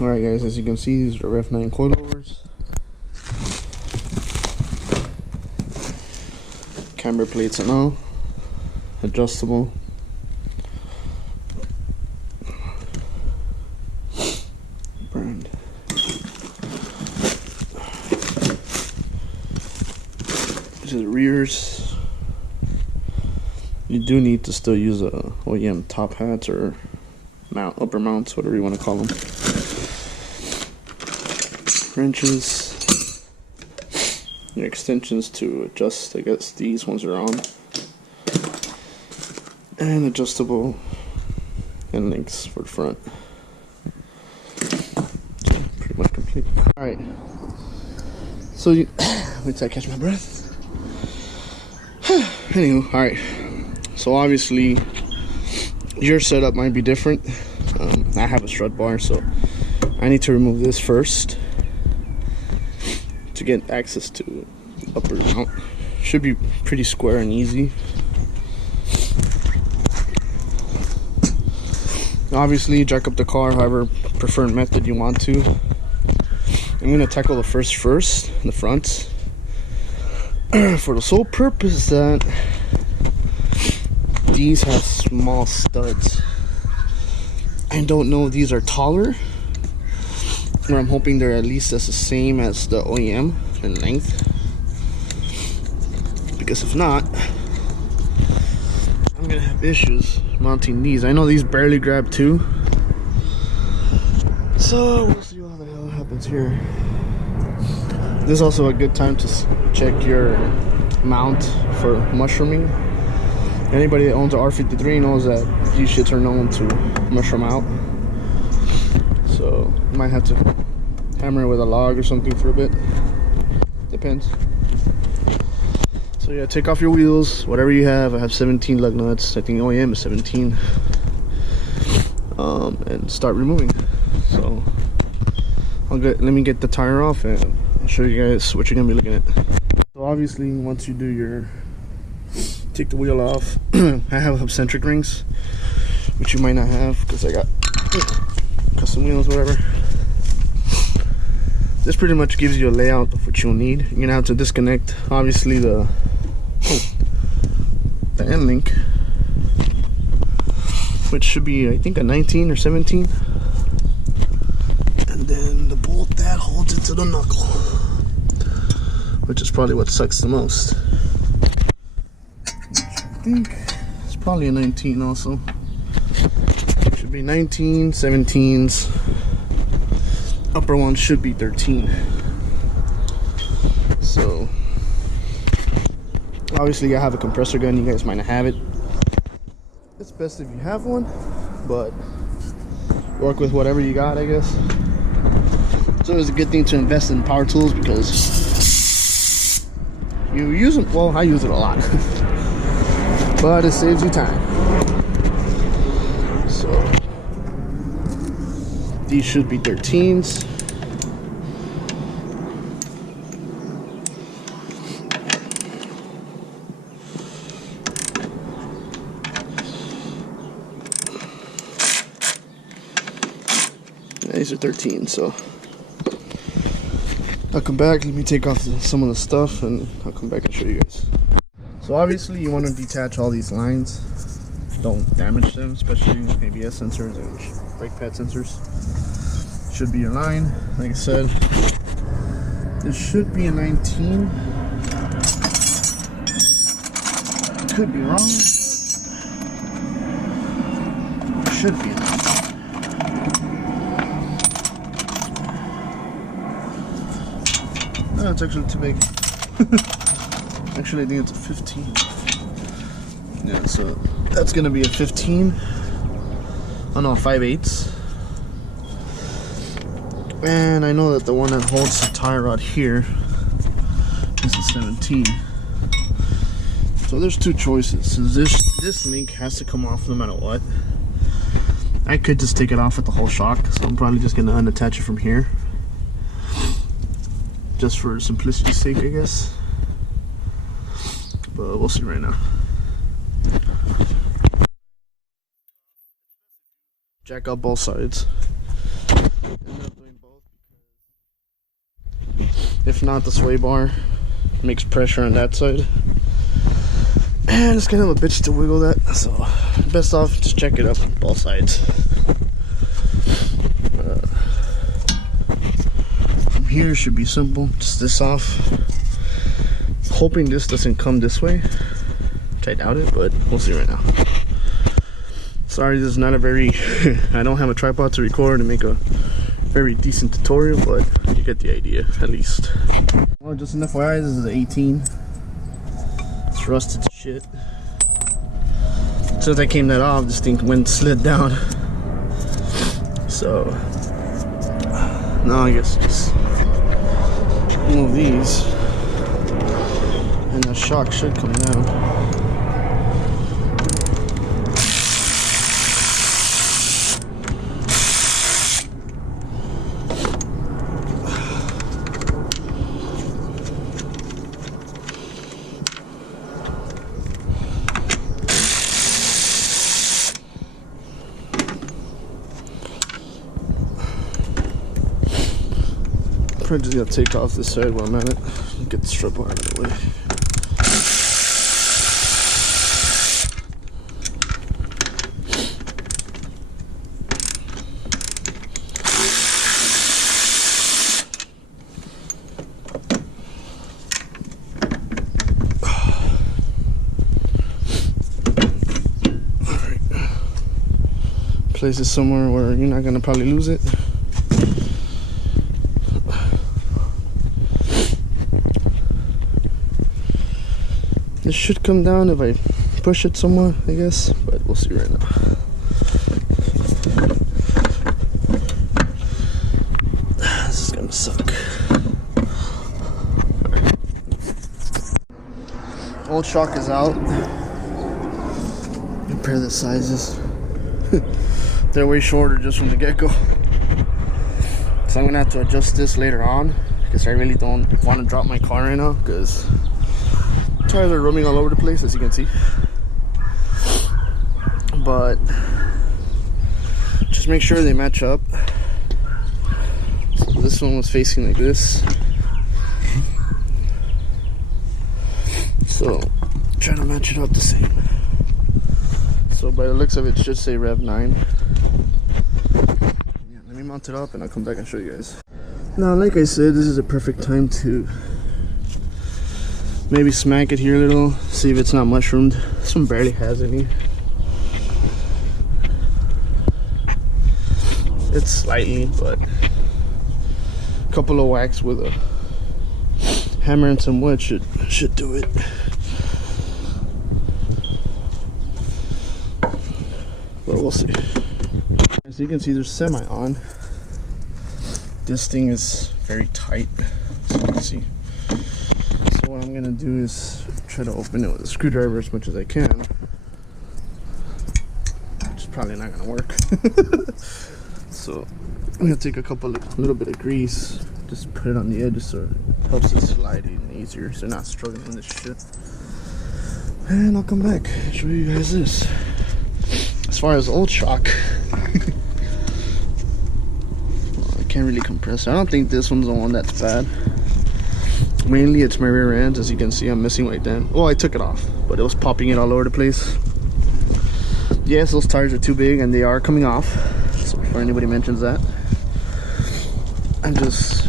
Alright guys, as you can see, these are REV9 Coilovers. Camber plates and all. Adjustable. Brand. These are the rears. You do need to still use a OEM top hats or upper mounts, whatever you want to call them. Wrenches, your extensions to adjust, I guess these ones are on, and adjustable end links for the front. Pretty much complete. Alright, so wait till I catch my breath. Anywho, alright, so obviously your setup might be different. I have a strut bar, so I need to remove this first to get access to upper mount. Should be pretty square and easy. Obviously, jack up the car however preferred method you want to. I'm going to tackle the first, the front, for the sole purpose that these have small studs. I don't know if these are taller, or I'm hoping they're at least as the same as the OEM in length, because if not, I'm gonna have issues mounting these. I know these barely grab too, so we'll see what the hell happens here. This is also a good time to check your mount for mushrooming. Anybody that owns an R53 knows that these shits are known to mushroom out. So you might have to hammer it with a log or something for a bit. Depends. So yeah, take off your wheels, whatever you have. I have 17 lug nuts. I think OEM is 17. And start removing. So let me get the tire off and I'll show you guys what you're gonna be looking at. So obviously, once you do your take the wheel off, I have eccentric rings, which you might not have because I got custom wheels, whatever. This pretty much gives you a layout of what you'll need. You're gonna have to disconnect obviously the end link, which should be I think a 19 or 17, and then the bolt that holds it to the knuckle, which is probably what sucks the most. I think it's probably a 19 also. It should be 19, 17s. Upper one should be 13. So obviously I have a compressor gun. You guys might not have it. It's best if you have one, but work with whatever you got, I guess. So it's a good thing to invest in power tools because you use them. Well, I use it a lot. But it saves you time. So these should be 13s. Yeah, these are 13, so I'll come back. Let me take off some of the stuff and I'll come back and show you guys. So obviously you want to detach all these lines. Don't damage them, especially ABS sensors and brake pad sensors. Should be your line. Like I said, this should be a 19. Could be wrong, but it should be a 19. No, it's actually too big. Actually, I think it's a 15. Yeah, so that's gonna be a 15. Oh no, 5/8. And I know that the one that holds the tie rod here is a 17. So there's two choices. So this link has to come off no matter what. I could just take it off with the whole shock, so I'm probably just gonna unattach it from here, just for simplicity's sake, I guess. But we'll see right now. Jack up both sides. If not, the sway bar makes pressure on that side, and it's kind of a bitch to wiggle that. So best off just check it up on both sides. From here should be simple. Just this off. Hoping this doesn't come this way, which I doubt it, but we'll see right now. Sorry, this is not a very I don't have a tripod to record and make a very decent tutorial, but you get the idea at least. Well, just an FYI, this is an 18. It's rusted to shit. As soon as I came that off, this thing slid down. So now I guess just move these, and the shock should come down. I'm just gonna take off this side while I'm at it. Get the strip bar out of the way. Alright. Place it somewhere where you're not gonna probably lose it. It should come down if I push it somewhere, I guess, but we'll see right now. This is gonna suck. Old shock is out. Compare the sizes. They're way shorter just from the get-go. So I'm gonna have to adjust this later on, because I really don't want to drop my car right now, because tires are roaming all over the place, as you can see. But just make sure they match up. This one was facing like this, so try to match it up the same. So by the looks of it, it should say REV9. Yeah, let me mount it up and I'll come back and show you guys. Now, like I said, this is a perfect time to maybe smack it here a little, see if it's not mushroomed. This one barely has any. It's slightly, but a couple of whacks with a hammer and some wood should do it. But we'll see. As you can see, there's semi on. This thing is very tight, as you can see. So what I'm gonna do is try to open it with a screwdriver as much as I can, which is probably not gonna work. So I'm gonna take a little bit of grease, just put it on the edge so it helps it slide even easier, so you're not struggling with this shit. And I'll come back and show you guys this. As far as old shock, well, I can't really compress it. I don't think this one's the one that's bad. Mainly it's my rear ends. As you can see, I'm missing right then. Well, I took it off, but it was popping it all over the place. Yes, those tires are too big and they are coming off, so before anybody mentions that, I just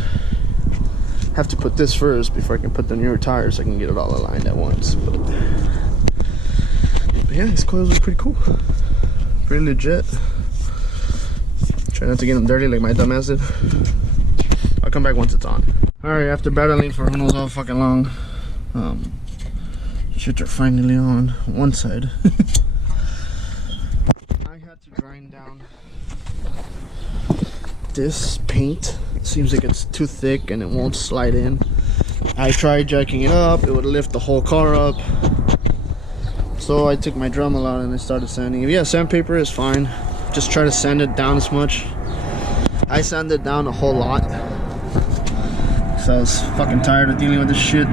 have to put this first before I can put the newer tires so I can get it all aligned at once. But yeah, these coils are pretty cool, pretty legit. Try not to get them dirty like my dumbass did. I'll come back once it's on. Alright, after battling for who knows how fucking long, shit are finally on one side. I had to grind down this paint. It seems like it's too thick and it won't slide in. I tried jacking it up, it would lift the whole car up. So I took my Dremel out and I started sanding. If you have sandpaper, it's fine. Just try to sand it down as much. I sanded down a whole lot, so I was fucking tired of dealing with this shit.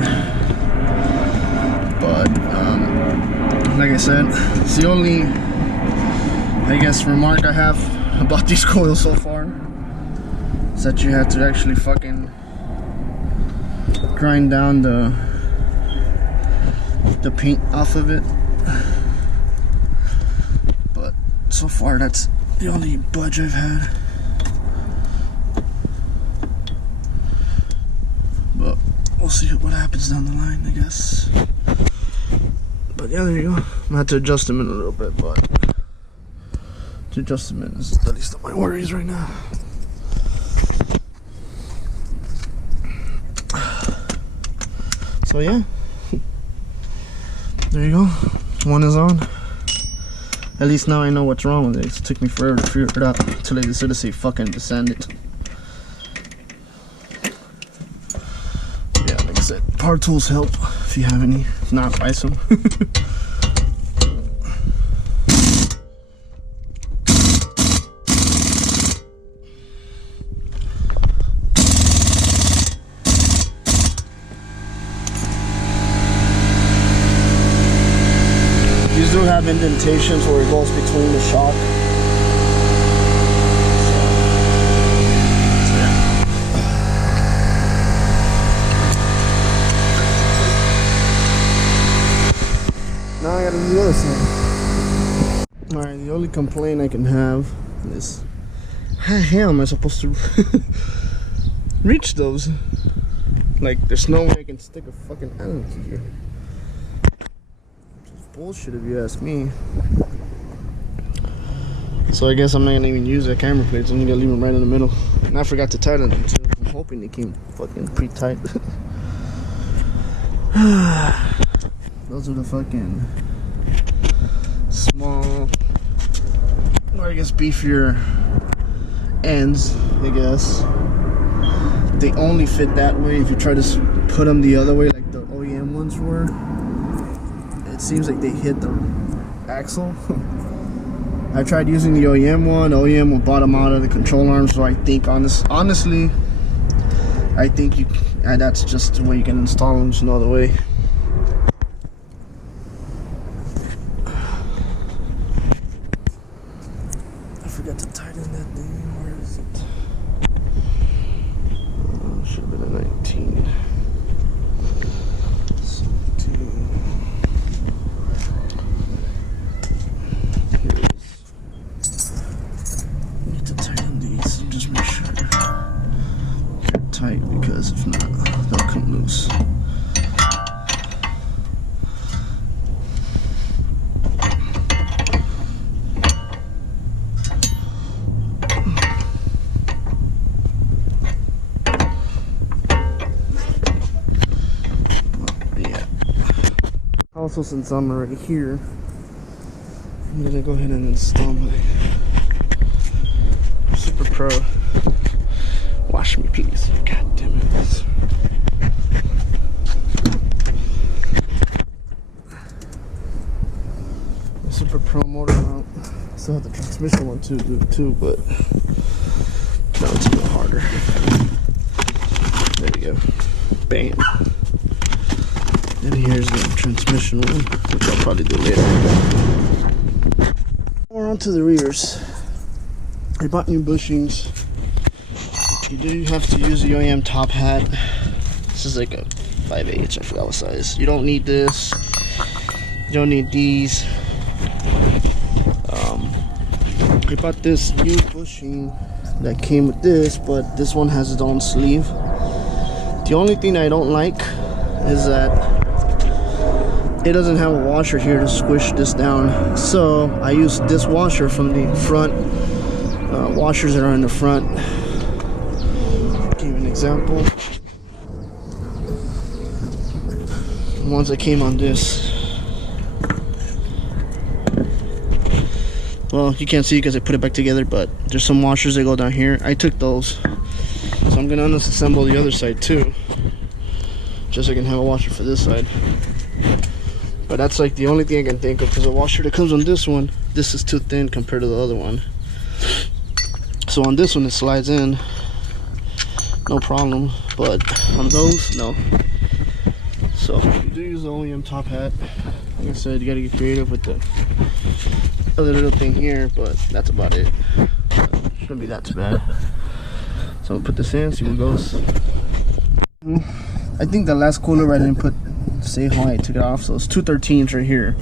But like I said, it's the only, I guess, remark I have about these coils so far, is that you have to actually fucking grind down the paint off of it, but so far that's the only budge I've had. But we'll see what happens down the line, I guess. But yeah, there you go. I'm gonna have to adjust them in a little bit, but to adjust them in is the least of my worries right now. So yeah, there you go. One is on. At least now I know what's wrong with it. It took me forever to figure it out until I decided to say fucking descend it. Yeah, like I said, power tools help if you have any. If not, buy some. These do have indentations where it goes between the shock. So yeah. Now I gotta do the other side. Alright, the only complaint I can have is how the hell am I supposed to reach those? Like, there's no way I can stick a fucking Allen key here. Bullshit if you ask me. So I guess I'm not gonna even use that camera plate. So I'm gonna leave them right in the middle. And I forgot to tighten them too. I'm hoping they came fucking pretty tight. Those are the fucking small, or I guess beefier ends, I guess. They only fit that way. If you try to put them the other way like the OEM ones were, it seems like they hit the axle. I tried using the OEM one. OEM will bottom out of the control arm, so I think honestly, I think that's just the way you can install them. There's no other way. I forgot to tighten that thing. Where is it? Oh, should have been a 19. Tight, because if not, they'll come loose. Yeah. Also, since I'm already here, I'm gonna go ahead and install my Super Pro. Wash me, please. God damn it. The Super Pro motor mount. Still have the transmission one too, but now it's a bit harder. There we go. Bam. And here's the transmission one, which I'll probably do later. More onto the rears. I bought new bushings. You do have to use the OEM top hat. This is like a 5/8, I forgot what size. You don't need this. You don't need these. I bought this new bushing that came with this, but this one has its own sleeve. The only thing I don't like is that it doesn't have a washer here to squish this down. So I use this washer from the front, washers that are in the front. Give an example. The ones that came on this. Well, you can't see because I put it back together, but there's some washers that go down here. I took those. So I'm gonna unassemble the other side too. Just so I can have a washer for this side. But that's like the only thing I can think of, because the washer that comes on this one, this is too thin compared to the other one. So on this one it slides in, no problem, but on those, no. So you do use the OEM top hat. Like I said, you gotta get creative with the other little thing here, but that's about it. Shouldn't be that too bad. So I'm gonna put this in, see what goes. I think the last coilover I didn't put say how I took it off, so it's 213s right here.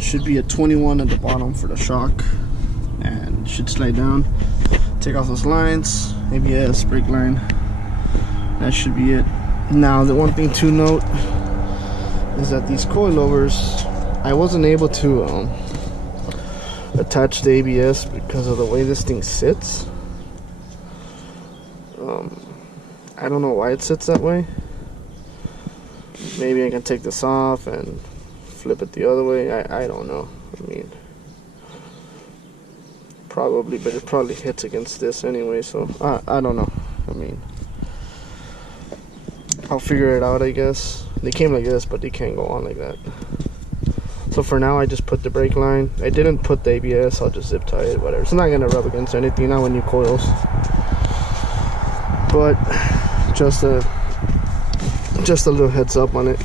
Should be a 21 at the bottom for the shock, and it should slide down. Take off those lines, ABS, brake line. That should be it. Now the one thing to note is that these coilovers, I wasn't able to attach the ABS because of the way this thing sits. I don't know why it sits that way. Maybe I can take this off and flip it the other way. I don't know. I mean, probably, but it probably hits against this anyway, so I don't know. I mean, I'll figure it out, I guess. They came like this, but they can't go on like that. So for now, I just put the brake line. I didn't put the ABS. I'll just zip tie it, whatever. It's not gonna rub against anything, not when you coils. But just a little heads up on it.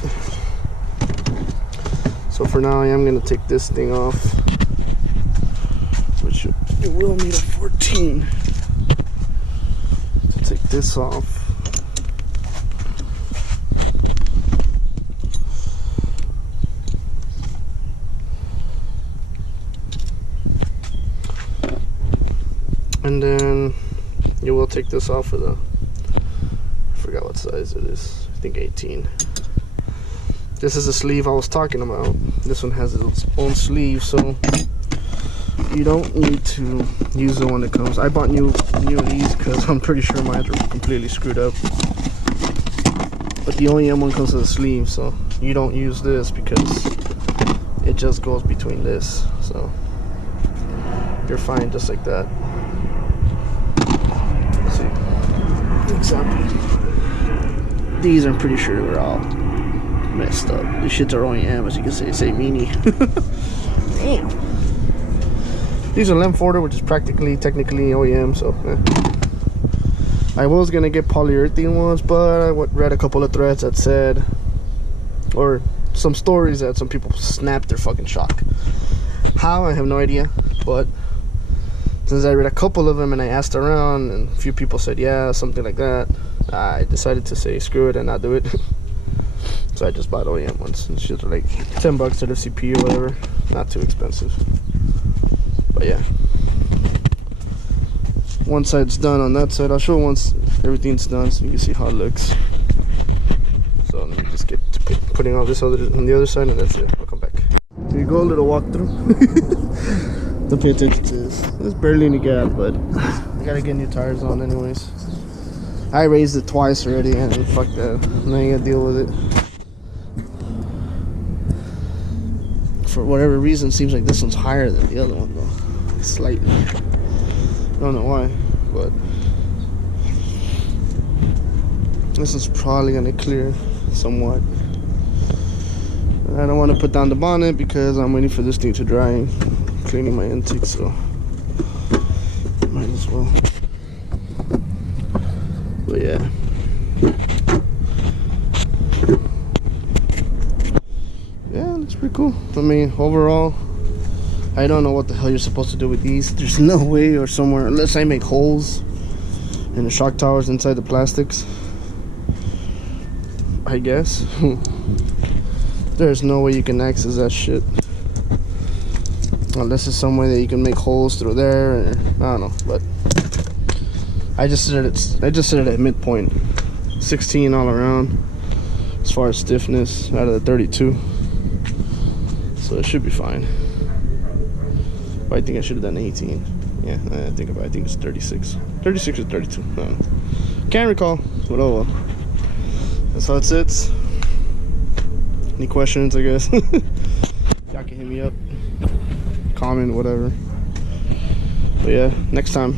So for now, I am gonna take this thing off, which it will need a 14 to take this off. And then you will take this off with a, I forgot what size it is, I think 18. This is the sleeve I was talking about. This one has its own sleeve, so you don't need to use the one that comes. I bought new of these because I'm pretty sure mine are completely screwed up. But the OEM one comes with a sleeve, so you don't use this because it just goes between this. So you're fine just like that. Let's see. Example. These I'm pretty sure were all messed up. These shits are OEM, as you can say meanie. Damn. These are lamp forder, which is technically OEM, so I was gonna get polyurethane ones, but I read a couple of threads that said, or some stories that some people snapped their fucking shock. How, I have no idea, but since I read a couple of them and I asked around and a few people said yeah, something like that, I decided to say screw it and not do it. So I just bought OEM ones. It's just like 10 bucks at FCP or whatever. Not too expensive. But yeah. One side's done on that side. I'll show once everything's done so you can see how it looks. So let me just get to putting all this other on the other side and that's it. I'll come back. Here you go, a little walkthrough. Don't pay attention to this. There's barely any gap, but I gotta get new tires on anyways. I raised it twice already and fuck that. Now you gotta deal with it. For whatever reason, seems like this one's higher than the other one though. Slightly. I don't know why, but this is probably gonna clear somewhat. I don't want to put down the bonnet because I'm waiting for this thing to dry and cleaning my intake, so might as well. But yeah. Yeah, looks pretty cool. I mean, overall, I don't know what the hell you're supposed to do with these. There's no way or somewhere, unless I make holes in the shock towers inside the plastics, I guess. There's no way you can access that shit. Unless it's some way that you can make holes through there, or, I don't know, but I just set it at midpoint. 16 all around as far as stiffness out of the 32. So it should be fine. But I think I should have done 18. Yeah, I think it's 36. 36 or 32. I don't know. Can't recall, but oh well. That's how it sits. Any questions, I guess? Y'all can hit me up. Comment, whatever. But yeah, next time.